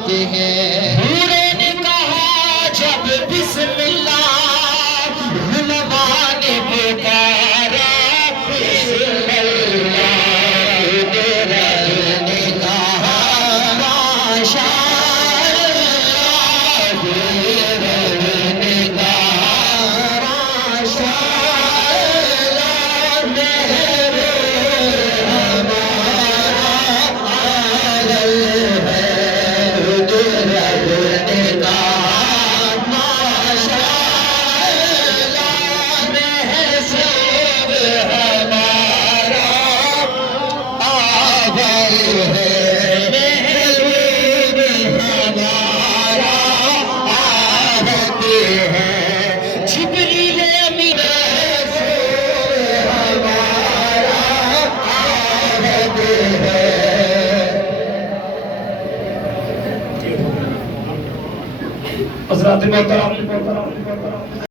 आते हैं। नूरे ने कहा जब बिस्मिल्लाह हुलवाने पुकारा, बिस्मिल्लाह ने कहा माशाअल्लाह, ने कहा माशाअल्लाह, मेहर हमारा आलम है। रब ने कहा माशाअल्लाह, महसूब हमारा आलम है। महसूब हमारा आहत है। जिब्रील अमीन महसूब हमारा आहत है। हज़रात मोहतरम